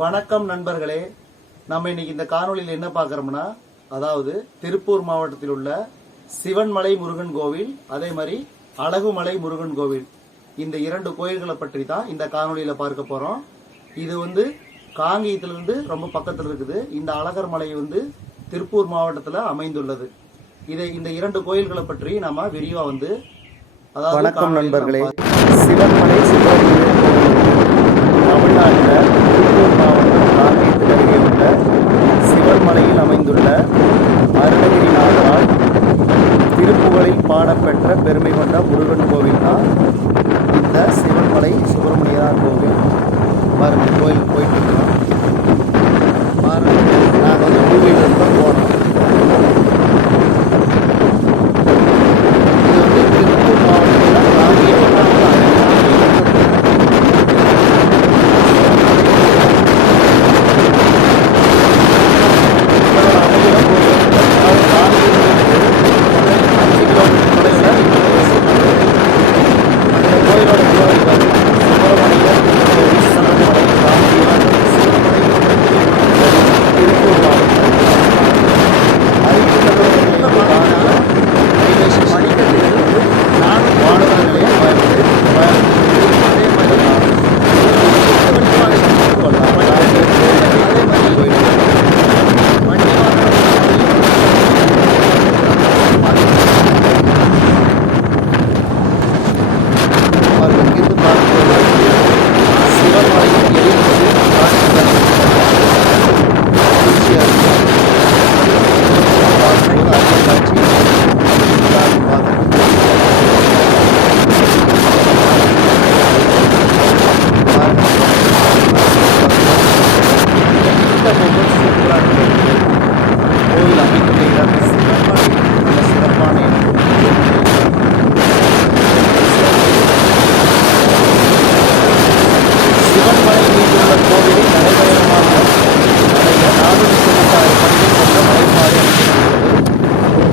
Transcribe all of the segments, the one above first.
வணக்கம் நண்பர்களே, நம்ம இன்னைக்கு இந்த காணொளியில் என்ன பார்க்கறோம்னா, அதாவது திருப்பூர் மாவட்டத்தில் உள்ள சிவன்மலை முருகன் கோவில், அதே மாதிரி அழகுமலை முருகன் கோவில், இந்த இரண்டு கோயில்களை பற்றி தான் இந்த காணொளியில பார்க்க போறோம். இது காங்கேயத்திலிருந்து ரொம்ப பக்கத்தில் இருக்குது. இந்த அழகர் மலை திருப்பூர் மாவட்டத்தில் அமைந்துள்ளது. இந்த இரண்டு கோயில்களை பற்றி நாம விரிவா வணக்கம் நண்பர்களே, சிவன்மலை சுப்பிரமணியர் தமிழ்நாட்டில் திருப்பூர் மாவட்டம் காங்கேயத்தில் அருகே உள்ள சிவன்மலையில் அமைந்துள்ள அருணகிரிநாதரால் திருப்புகழில் பாடப்பெற்ற பெருமை கொண்ட முருகன் கோவில் தான் இந்த சிவன்மலை சுப்பிரமணியர் கோவில். பாருங்க, கோயில் போயிட்டு இருக்கோம். பாருங்க, நாங்கள் டூவீலர் தான் போனோம்.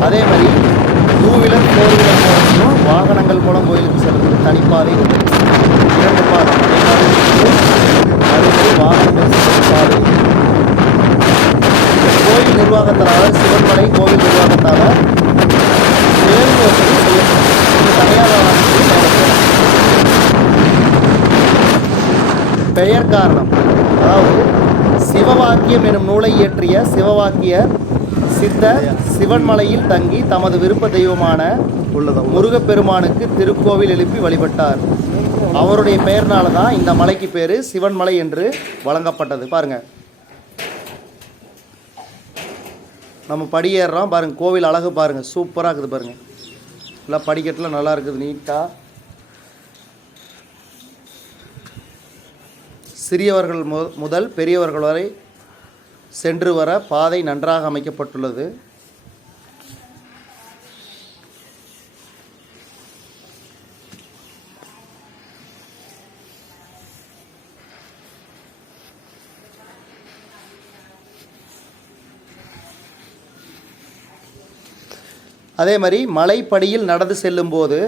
அதே மாதிரி டூவீலர் ஃபோர் வீலர் மூலமும் வாகனங்கள் மூலம் கோயிலுக்கு செல்வது தனிப்பாதை இரண்டு பாதை, அதே வாகனங்கள் செல்லும் பாதை. கோயில் நிர்வாகத்தால், சிவன்மலை கோவில் நிர்வாகத்தால் பேருந்து வசதி செய்யப்படும். தனியார் பெயர் காரணம், அதாவது சிவவாக்கியம் எனும் நூலை இயற்றிய சிவவாக்கியர் சித்தர் சிவன்மலையில் தங்கி தமது விருப்ப தெய்வமான முருகப்பெருமானுக்கு திருக்கோவில் எழுப்பி வழிபட்டார். அவருடைய பெயர்னால தான் இந்த மலைக்கு பேரு சிவன்மலை என்று வழங்கப்பட்டது. பாருங்க, நம்ம படியேறோம். பாருங்க, கோவில் அழகு பாருங்க, சூப்பராக இருக்குது. பாருங்க, எல்லாம் படிக்கட்டுலாம் நல்லா இருக்குது, நீட்டா. சிறியவர்கள் முதல் பெரியவர்கள் வரை சென்று வர பாதை நன்றாக அமைக்கப்பட்டுள்ளது. அதே மாதிரி மலைப்படியில் நடந்து செல்லும்போது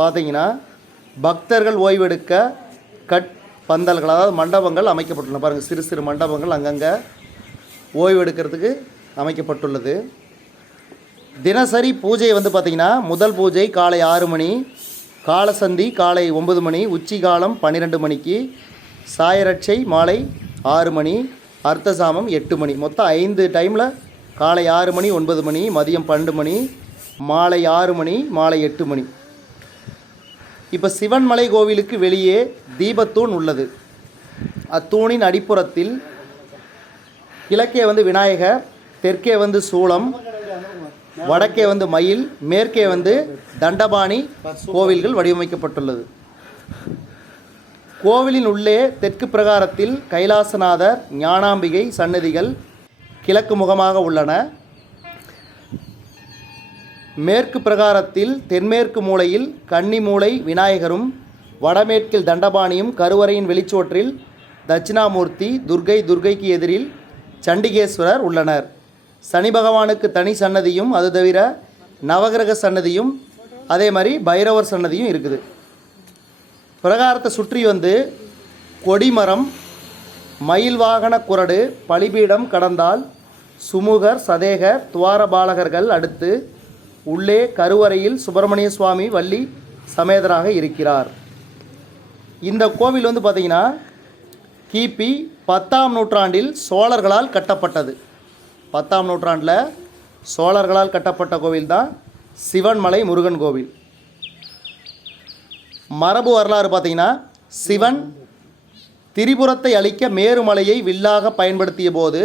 பார்த்தீங்கன்னா பக்தர்கள் ஓய்வெடுக்க பந்தல்கள், அதாவது மண்டபங்கள் அமைக்கப்பட்டுள்ளன. பாருங்கள், சிறு சிறு மண்டபங்கள் அங்கங்கே ஓய்வெடுக்கிறதுக்கு அமைக்கப்பட்டுள்ளது. தினசரி பூஜை பார்த்திங்கன்னா முதல் பூஜை காலை 6 மணி, காலசந்தி காலை 9 மணி, உச்சிகாலம் 12 மணிக்கு, சாயரட்சை மாலை 6 மணி, அர்த்தசாமம் 8 மணி. மொத்தம் 5 டைமில் காலை 6 மணி, 9 மணி, மதியம் 12 மணி, மாலை 6 மணி, மாலை 8 மணி. இப்போ சிவன்மலை கோவிலுக்கு வெளியே தீபத்தூண் உள்ளது. அத்தூணின் அடிப்புறத்தில் கிழக்கே விநாயகர், தெற்கே சூளம், வடக்கே மயில், மேற்கே தண்டபாணி கோவில்கள் வடிவமைக்கப்பட்டுள்ளது. கோவிலின் உள்ளே தெற்கு பிரகாரத்தில் கைலாசநாதர், ஞானாம்பிகை சன்னதிகள் கிழக்கு முகமாக உள்ளன. மேற்கு பிரகாரத்தில் தென்மேற்கு மூலையில் கன்னிமூலை விநாயகரும், வடமேற்கில் தண்டபாணியும், கருவறையின் வெளிச்சோற்றில் தட்சிணாமூர்த்தி, துர்க்கைக்கு எதிரில் சண்டிகேஸ்வரர் உள்ளனர். சனி பகவானுக்கு தனி சன்னதியும், அது தவிர நவகிரக சன்னதியும், அதே மாதிரி பைரவர் சன்னதியும் இருக்குது. பிரகாரத்தை சுற்றி கொடிமரம், மயில் வாகன குரடு பலிபீடம் கடந்தால் சுமுகர் சதேகர் துவாரபாலகர்கள் அடுத்து உள்ளே கருவறையில் சுப்பிரமணிய சுவாமி வள்ளி சமேதராக இருக்கிறார். இந்த கோவில் வந்து பார்த்திங்கன்னா கிபி 10ஆம் நூற்றாண்டில் சோழர்களால் கட்டப்பட்டது. 10ஆம் நூற்றாண்டில் சோழர்களால் கட்டப்பட்ட கோவில் தான் சிவன்மலை முருகன் கோவில். மரபு வரலாறு பார்த்திங்கன்னா சிவன் திரிபுரத்தை அழிக்க மேருமலையை வில்லாக பயன்படுத்திய போது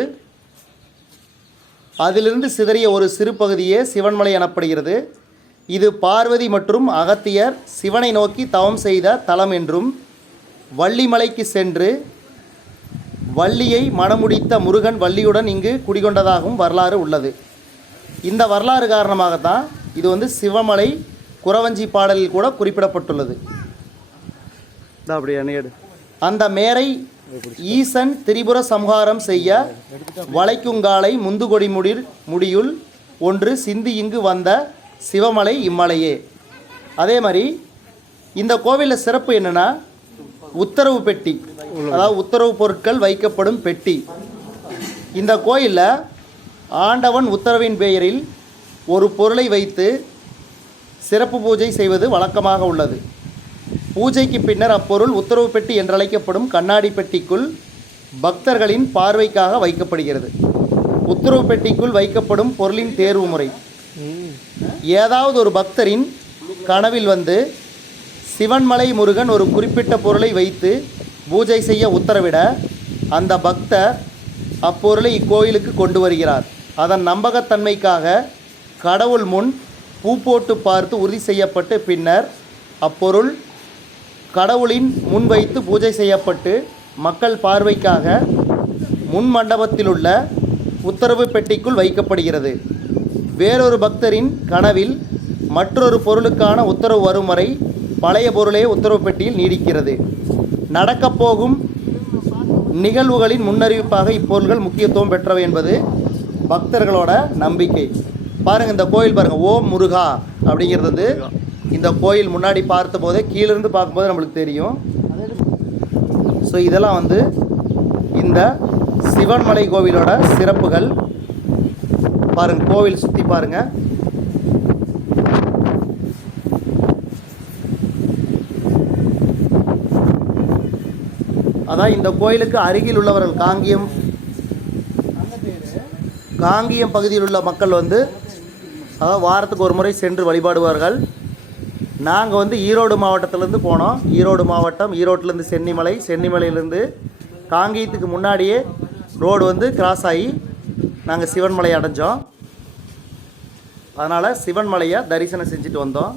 அதிலிருந்து சிதறிய ஒரு சிறு பகுதியே சிவன்மலை எனப்படுகிறது. இது பார்வதி மற்றும் அகத்தியர் சிவனை நோக்கி தவம் செய்த தலம் என்றும் வள்ளிமலைக்கு சென்று வள்ளியை மணமுடித்த முருகன் வள்ளியுடன் இங்கு குடிகொண்டதாகவும் வரலாறு உள்ளது. இந்த வரலாறு காரணமாகத்தான் இது வந்து சிவமலை குறவஞ்சி பாடலில் கூட குறிப்பிடப்பட்டுள்ளது. அந்த மேரை ஈசன் திரிபுர சம்ஹாரம் செய்ய வளைக்குங்காலை முந்துகொடி முடியுள் ஒன்று சிந்தி இங்கு வந்த சிவமலை இம்மலையே. அதே மாதிரி இந்த கோவிலில் சிறப்பு என்னென்னா உத்தரவு பெட்டி, அதாவது உத்தரவு பொருட்கள் வைக்கப்படும் பெட்டி. இந்த கோயிலில் ஆண்டவன் உத்தரவின் பெயரில் ஒரு பொருளை வைத்து சிறப்பு பூஜை செய்வது வழக்கமாக உள்ளது. பூஜைக்கு பின்னர் அப்பொருள் உத்தரவு பெட்டி என்றழைக்கப்படும் கண்ணாடி பெட்டிக்குள் பக்தர்களின் பார்வைக்காக வைக்கப்படுகிறது. உத்தரவு பெட்டிக்குள் வைக்கப்படும் பொருளின் தேர்வு முறை: ஏதாவது ஒரு பக்தரின் கனவில் வந்து சிவன்மலை முருகன் ஒரு குறிப்பிட்ட பொருளை வைத்து பூஜை செய்ய உத்தரவிட அந்த பக்தர் அப்பொருளை இக்கோயிலுக்கு கொண்டு வருகிறார். அதன் நம்பகத்தன்மைக்காக கடவுள் முன் பூ போட்டு பார்த்து உறுதி செய்யப்பட்டு பின்னர் அப்பொருள் கடவுளின் முன் வைத்து பூஜை செய்யப்பட்டு மக்கள் பார்வைக்காக முன் மண்டபத்திலுள்ள உத்தரவு பெட்டிக்குள் வைக்கப்படுகிறது. வேறொரு பக்தரின் கனவில் மற்றொரு பொருளுக்கான உத்தரவு வரும் வரை பழைய பொருளே உத்தரவு பெட்டியில் நீடிக்கிறது. நடக்கப்போகும் நிகழ்வுகளின் முன்னறிவிப்பாக இப்பொருள்கள் முக்கியத்துவம் பெற்றவை என்பது பக்தர்களோட நம்பிக்கை. பாருங்கள், இந்த கோயில் பாருங்கள், ஓம் முருகா அப்படிங்கிறது வந்து இந்த கோயில் முன்னாடி பார்த்த போதே கீழிருந்து பார்க்கும்போது நம்மளுக்கு தெரியும். ஸோ இதெல்லாம் வந்து இந்த சிவன்மலை கோவிலோட சிறப்புகள். பாருங்கள், கோவில் சுற்றி பாருங்கள். அதான் இந்த கோயிலுக்கு அருகில் உள்ளவர்கள் காங்கியம் பகுதியில் உள்ள மக்கள் வந்து அதாவது வாரத்துக்கு ஒரு முறை சென்று வழிபாடுவார்கள். நாங்கள் வந்து ஈரோடு மாவட்டத்திலேருந்து போனோம். ஈரோடு மாவட்டம், ஈரோட்டிலேருந்து சென்னிமலை, சென்னிமலையிலேருந்து காங்கியத்துக்கு முன்னாடியே ரோடு வந்து கிராஸ் ஆகி நாங்கள் சிவன்மலை அடைஞ்சோம். அதனால் சிவன்மலையை தரிசனம் செஞ்சுட்டு வந்தோம்.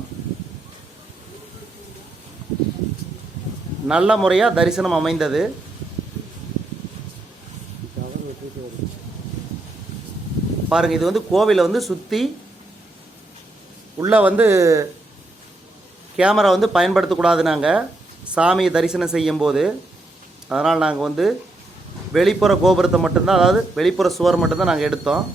நல்ல முறையாக தரிசனம் அமைந்தது. பாருங்கள், இது வந்து கோவிலை வந்து சுற்றி உள்ளே வந்து கேமரா வந்து பயன்படுத்தக்கூடாது நாங்கள் சாமியை தரிசனம் செய்யும்போது. அதனால் நாங்கள் வந்து வெளிப்புற கோபுரத்தை மட்டும்தான், அதாவது வெளிப்புற சுவர் மட்டும்தான் நாங்கள் எடுத்தோம்.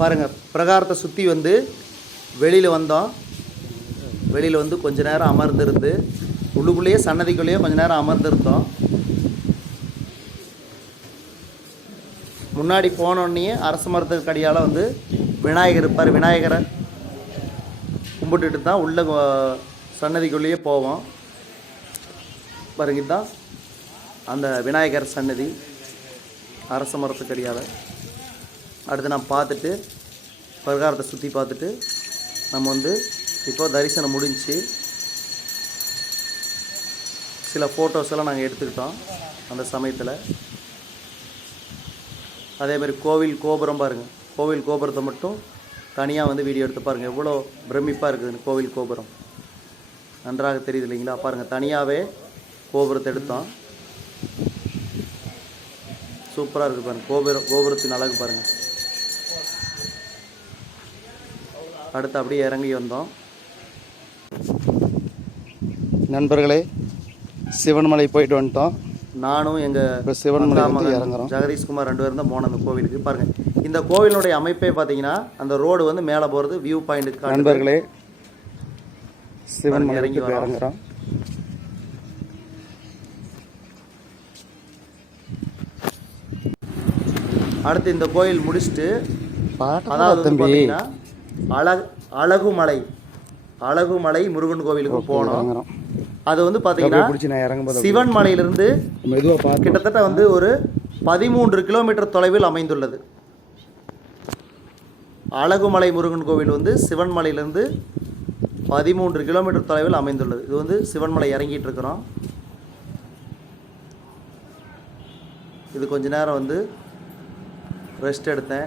பாருங்கள், பிரகாரத்தை சுற்றி வந்து வெளியில் வந்தோம். வெளியில் வந்து கொஞ்ச நேரம் அமர்ந்திருந்து உள்ளுக்குள்ளேயே சன்னதிக்குள்ளேயே கொஞ்ச நேரம் அமர்ந்திருந்தோம். முன்னாடி போனோடனே அரச மரத்துக்கு அடியால் வந்து விநாயகர் இருப்பார். விநாயகரை கும்பிட்டுட்டு தான் உள்ள சன்னதிக்குள்ளேயே போவோம். பாருங்க, இதுதான் அந்த விநாயகர் சன்னதி அரச மரத்துக்கு அடியால். அடுத்து நம்ம பார்த்துட்டு பிரகாரத்தை சுற்றி பார்த்துட்டு நம்ம வந்து இப்போ தரிசனம் முடிஞ்சு சில ஃபோட்டோஸ் எல்லாம் நாங்கள் எடுத்துக்கிட்டோம் அந்த சமயத்தில். அதேமாதிரி கோவில் கோபுரம் பாருங்கள், கோவில் கோபுரத்தை மட்டும் தனியாக வந்து வீடியோ எடுத்து பாருங்கள். எவ்வளோ பிரமிப்பாக இருக்குது கோவில் கோபுரம், நன்றாக தெரியுது இல்லைங்களா? பாருங்கள், தனியாகவே கோபுரத்தை எடுத்தோம். சூப்பராக இருக்குது பாருங்கள், கோபுரத்தின் அழகு பாருங்கள். அடுத்து அப்படியே இறங்கி வந்தோம். நண்பர்களே, சிவன்மலை போயிட்டு வந்துட்டோம். நானும் எங்கள் சிவன்மலை இறங்குறோம். ஜெகதீஷ்குமார் 2 பேரும் தான் போனோம் அந்த கோவிலுக்கு. பாருங்கள் இந்த கோவிலுடைய அமைப்பே பார்த்தீங்கன்னா அந்த ரோடு வந்து மேலே போகிறது வியூ பாயிண்ட்டுக்கு. நண்பர்களே சிவன்மலை இறங்கி இறங்குறோம். அடுத்து இந்த கோயில் முடிச்சுட்டு அதாவது தம்பி பார்த்தீங்கன்னா அழகுமலை முருகன் கோவிலுக்கு போனோம். அது வந்து பார்த்தீங்கன்னா சிவன் மலையிலிருந்து கிட்டத்தட்ட வந்து ஒரு 13 கிலோமீட்டர் தொலைவில் அமைந்துள்ளது. அழகுமலை முருகன் கோவில் வந்து சிவன்மலையிலிருந்து 13 கிலோமீட்டர் தொலைவில் அமைந்துள்ளது. இது வந்து சிவன்மலை இறங்கிட்டு இருக்கிறோம். இது கொஞ்ச நேரம் வந்து ரெஸ்ட் எடுத்தேன்,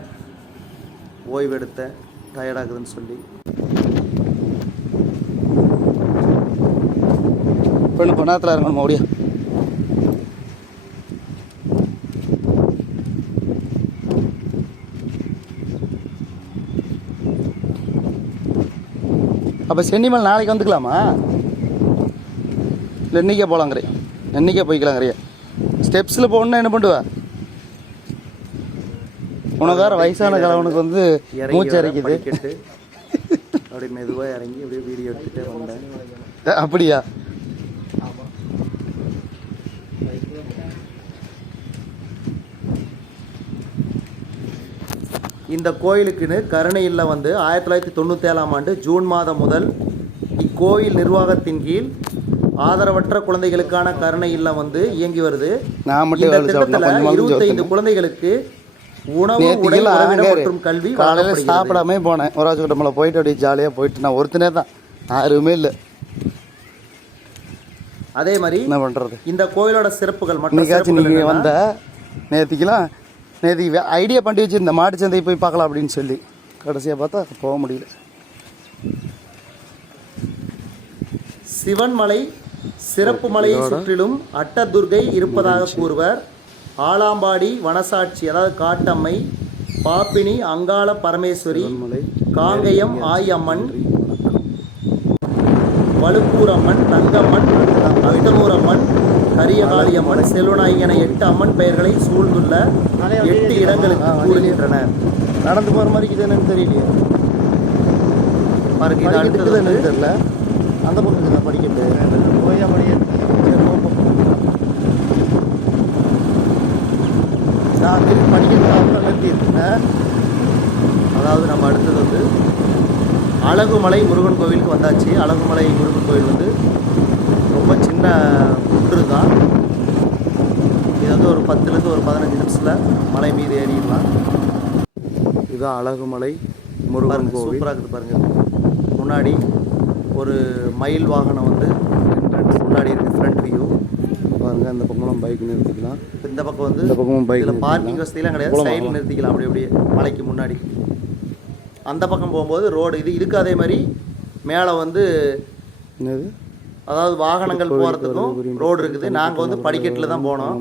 ஓய்வு எடுத்தேன், டயர்டாகுதுன்னு சொல்லி. கொஞ்ச நேரத்தில் இறங்கணும் மறுபடியும். அப்போ சென்னிமல் நாளைக்கு வந்துக்கலாமா? இல்லை இன்றைக்கே போகலாங்கிறேன். இன்றைக்கே போய்க்கலாங்கிறிய. ஸ்டெப்ஸில் போகணுன்னா என்ன பண்ணுவா? உனக்கு வேறு வயசான கிழவனுக்கு வந்து மூச்சு அரைக்குது. அப்படியே மெதுவாக இறங்கி அப்படியே வீடியோ எடுத்துகிட்டே வந்தேன். அப்படியா? இந்த கோயிலுக்குன்னு கருணை இல்லம் வந்து 1997ஆம் ஆண்டு ஜூன் மாதம் முதல் இக்கோயில் நிர்வாகத்தின் கீழ் ஆதரவற்ற குழந்தைகளுக்கான கருணை இல்லம் வந்து இயங்கி வருது. இந்த திட்டத்தில் 25 குழந்தைகளுக்கு உணவு, உடை, உறைவிடம் மற்றும் கல்வி காலையில் சாப்பிடாமே போனேன். ஒராஜ்கிட்டமலை போயிட்டு அப்படியே ஜாலியாக போயிட்டு நான் ஒருத்தனே தான், யாருமே இல்லை. அதே மாதிரி என்ன பண்ணுறது, இந்த கோயிலோட சிறப்புகள் மட்டும் நீங்கள் வந்த நேற்றுக்கு ஐடியா பண்ணி வச்சுருந்த மாட்டு சந்தை போய் பார்க்கலாம் அப்படின்னு சொல்லி கடைசியாக பார்த்தா போக முடியல. சிவன்மலை சிறப்பு மலையை சுற்றிலும் அட்டதுர்கை இருப்பதாக கூறுவர். ஆலாம்பாடி வனசாட்சி அதாவது காட்டம்மை, பாப்பினி அங்காள பரமேஸ்வரி, காங்கயம் ஆயம்மன், வலுக்கூர் அம்மன், தங்கம்மன், அத்தனூர் அம்மன், கரியகாளியம்மன், செல்வநாயகி என 8 அம்மன் பெயர்களை சூழ்ந்துள்ள 8 இடங்களுக்கு கூறுகின்றன. நடந்து போகிற மாதிரி இது என்னன்னு தெரியலையே. பாருங்க, இது அடுத்தது என்னன்னு தெரியல. அந்த பக்கம் படிக்கட்டு நான் திருப்பி படிக்கிறது நிறுத்தியிருக்கேன். அதாவது நம்ம அடுத்தது வந்து அழகுமலை முருகன் கோவிலுக்கு வந்தாச்சு. அழகுமலை முருகன் கோவில் வந்து ரொம்ப சின்ன குன்று தான். இது வந்து ஒரு 10லேருந்து ஒரு 15 நிமிஷத்தில் மலை மீது ஏறிடலாம். இதுதான் அழகுமலை முருகன் கோவில். சூப்பராக இருக்குது பாருங்கள். முன்னாடி ஒரு மயில் வாகனம் வந்து முன்னாடி இருக்குது, ஃப்ரண்ட் வியூ பாருங்கள். அந்த பக்கம்லாம் பைக் நிறுத்திக்கலாம். இந்த பக்கம் வந்து இந்த பக்கமும் பைக், இதில் பார்க்கிங் வசதியெலாம் கிடையாது, சைடில் நிறுத்திக்கலாம். அப்படியே மலைக்கு முன்னாடி அந்த பக்கம் போகும்போது ரோடு இதுக்கு அதே மாதிரி மேலே வந்து என்னது, அதாவது வாகனங்கள் போகிறதுக்கும் ரோடு இருக்குது. நாங்கள் வந்து படிக்கட்டில் தான் போனோம்.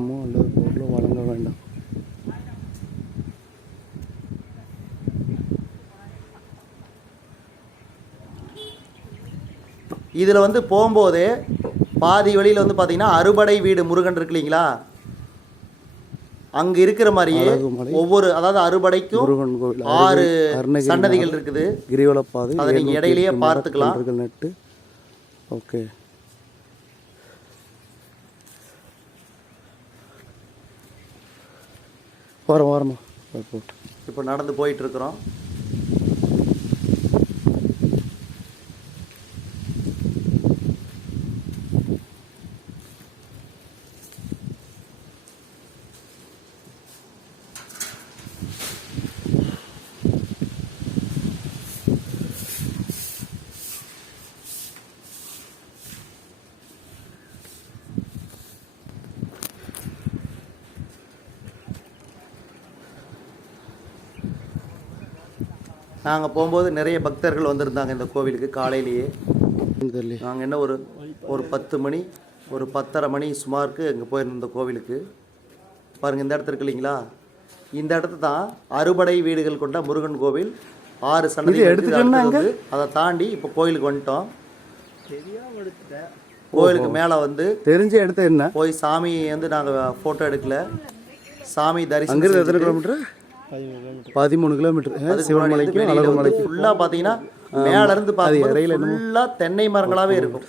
வழங்க வேண்டாம். இதில் வந்து போகும்போதே பாதி வழியில் வந்து பார்த்தீங்கன்னா அறுபடை வீடு முருகன் இருக்கு இல்லைங்களா, அங்கே இருக்கிற மாதிரியே ஒவ்வொரு அதாவது அறுபடைக்கும் 6 சன்னதிகள் இருக்குது. கிரிவலப்பாதை அதை நீங்கள் இடையிலேயே பார்த்துக்கலாம். நட்டு ஓகே. ஓரமா இப்போ நடந்து போயிட்டு இருக்கிறோம். நாங்கள் போகும்போது நிறைய பக்தர்கள் வந்திருந்தாங்க இந்த கோவிலுக்கு காலையிலேயே. நாங்கள் என்ன ஒரு 10 மணி ஒரு 10:30 மணி சுமாருக்கு அங்கே போயிருந்தோம் இந்த கோவிலுக்கு. பாருங்கள், இந்த இடத்துல இருக்கு இல்லைங்களா, இந்த இடத்து தான் அறுபடை வீடுகள் கொண்ட முருகன் கோவில். 6 சன்னதி எடுத்துட்டு அதை தாண்டி இப்போ கோயிலுக்கு வந்துட்டோம். கோயிலுக்கு மேலே வந்து தெரிஞ்ச இடத்த என்ன போய் சாமி வந்து நாங்கள் ஃபோட்டோ எடுக்கல, சாமி தரிசனம் அங்கிருந்து எத்தனை கிலோமீட்டர்? 13 கிலோமீட்டர். சிவன்மலைக்கும் அழகுமலைக்கும் ஃபுல்லாக பார்த்தீங்கன்னா மேலேருந்து பார்க்கும்போது ஃபுல்லாக தென்னை மரங்களாகவே இருக்கும்.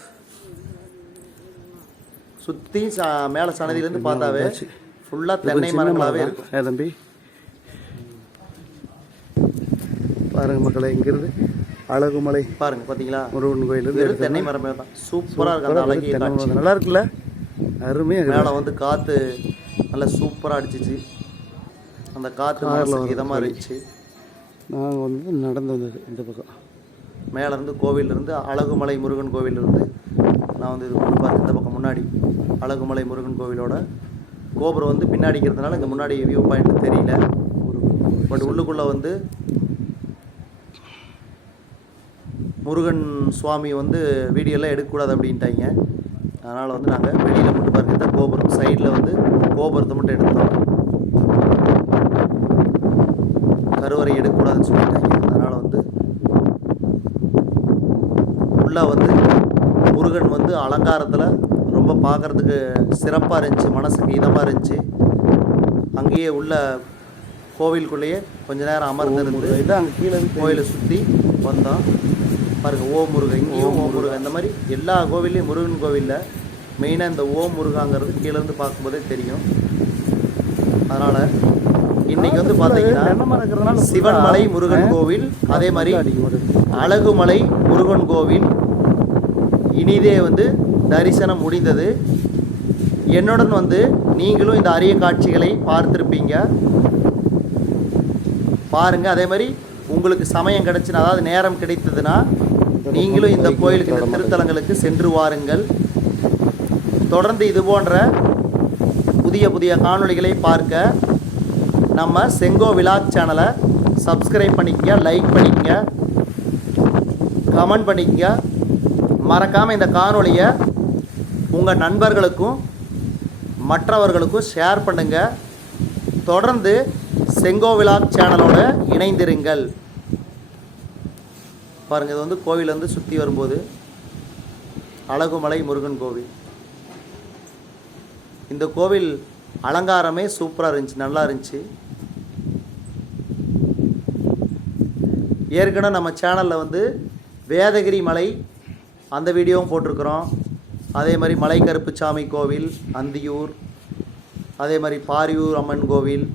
சுற்றி மேலே சன்னதியிலேருந்து பார்த்தாவே ஃபுல்லாக தென்னை மரங்களாகவே இருக்கும். தம்பி பாருங்க மக்களே, இங்கிருந்து அழகுமலை பாருங்க, பார்த்தீங்களா முருகன் கோயில் வெறும் தென்னை மரமே தான். சூப்பராக இருக்கு அந்த அழகிய காட்சி. நல்லா இருக்குல்ல, அருமையாக. மேலே வந்து காற்று நல்லா சூப்பராக அடிச்சிச்சு. அந்த காற்று மனசுக்கு இதமாக இருந்துச்சு. நாங்கள் வந்து நடந்து வந்தது இந்த பக்கம் மேலேருந்து கோவிலிருந்து அழகுமலை முருகன் கோவிலிருந்து நான் வந்து இது கொண்டு பாருங்க. இந்த பக்கம் முன்னாடி அழகுமலை முருகன் கோவிலோட கோபுரம் வந்து பின்னாடி இருக்கிறதுனால இங்கே முன்னாடி வியூ பாயிண்ட் தெரியல. பட் உள்ளுக்குள்ளே வந்து முருகன் சுவாமி வந்து வீடியோலாம் எடுக்கக்கூடாது அப்படின்ட்டாங்க. அதனால் வந்து நாங்கள் வெளியில் மட்டும் பாருங்க, இந்த கோபுரம் சைடில் வந்து கோபுரத்தை மட்டும் எடுத்தோம். கருவறை எடுக்கக்கூடாதுன்னு சொல்லிட்டாங்க. அதனால் வந்து உள்ளே வந்து முருகன் வந்து அலங்காரத்தில் ரொம்ப பார்க்குறதுக்கு சிறப்பாக இருந்துச்சு, மனசுக்கு இதமாக இருந்துச்சு. அங்கேயே உள்ள கோவிலுக்குள்ளேயே கொஞ்ச நேரம் அமர்ந்திருந்து அங்கே கீழே கோயிலை சுற்றி வந்தோம். பாருங்கள், ஓம் முருகன், இங்கேயும் ஓம் முருகன். இந்த மாதிரி எல்லா கோவில்லையும் முருகன் கோவிலில் மெயினாக இந்த ஓம் முருகாங்கிறது கீழேருந்து பார்க்கும்போதே தெரியும். அதனால் இன்றைக்கி வந்து பார்த்தீங்கன்னா சிவன்மலை முருகன் கோவில், அதே மாதிரி அழகுமலை முருகன் கோவில் இனிதே வந்து தரிசனம் முடிந்தது. என்னுடன் வந்து நீங்களும் இந்த அரிய காட்சிகளை பார்த்துருப்பீங்க. பாருங்கள், அதே மாதிரி உங்களுக்கு சமயம் கிடைச்சுன்னா, அதாவது நேரம் கிடைத்ததுன்னா நீங்களும் இந்த கோயிலுக்கு, இந்த திருத்தலங்களுக்கு சென்று வாருங்கள். தொடர்ந்து இது போன்ற புதிய புதிய காணொளிகளை பார்க்க நம்ம செங்கோ விலாக் சேனலை சப்ஸ்கிரைப் பண்ணிக்கங்க, லைக் பண்ணிக்கங்க, கமெண்ட் பண்ணிக்கங்க. மறக்காமல் இந்த காணொளியை உங்கள் நண்பர்களுக்கும் மற்றவர்களுக்கும் ஷேர் பண்ணுங்கள். தொடர்ந்து செங்கோ விலாக் சேனலோட இணைந்திருங்கள். பாருங்கள், இது வந்து கோவில் வந்து சுற்றி வரும்போது அழகுமலை முருகன் கோவில். இந்த கோவில் அலங்காரமே சூப்பராக இருந்துச்சு, நல்லா இருந்துச்சு. ஏற்கனவே நம்ம சேனலில் வந்து வேதகிரி மலை அந்த வீடியோவும் போட்டிருக்கிறோம். அதே மாதிரி மலை கருப்புச்சாமி கோவில், அந்தியூர், அதே மாதிரி பாரியூர் அம்மன் கோவில்,